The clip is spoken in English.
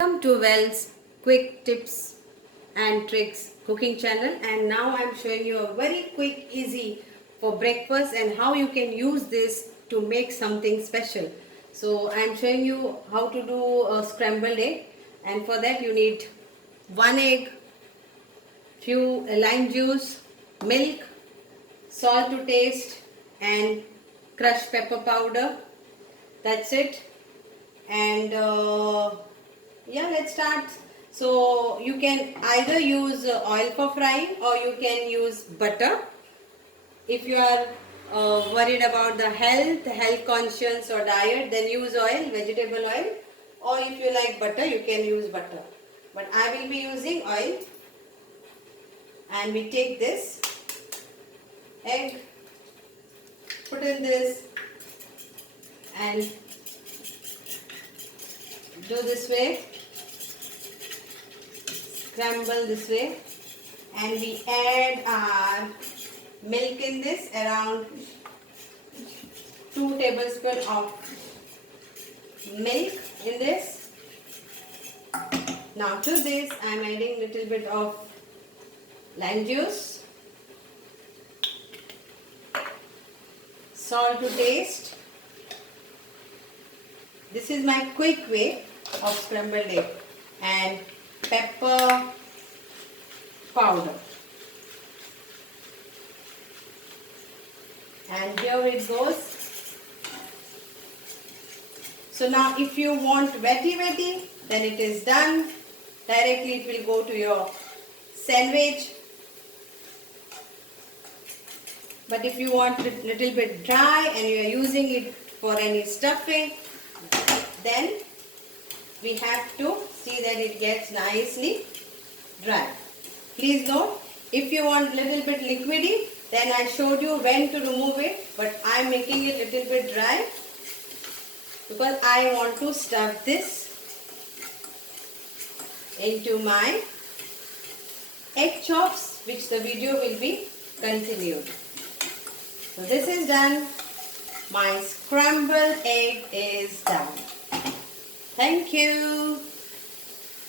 Welcome to Wells Quick Tips and Tricks cooking channel, and now I am showing you a very quick, easy for breakfast and how you can use this to make something special. So I am showing you how to do a scrambled egg, and for that you need one egg, few lime juice, milk, salt to taste and crushed pepper powder. That's it. And yeah, let's start. So you can either use oil for frying or you can use butter. If you are worried about the health conscious or diet, then use oil, vegetable oil, or if you like butter, you can use butter. But I will be using oil. And we take this egg, put in this and do this way, scramble this way, and we add our milk in this, around 2 tablespoons of milk in this. Now to this I am adding little bit of lime juice, salt to taste. This is my quick way of scrambled egg, and pepper powder. And here it goes. So now if you want wetty, then it is done. Directly it will go to your sandwich. But if you want it little bit dry and you are using it for any stuffing, then we have to see that it gets nicely dry. Please note, if you want little bit liquidy, then I showed you when to remove it, but I am making it little bit dry because I want to stuff this into my egg chops, which the video will be continued. So this is done. My scrambled egg is done. Thank you.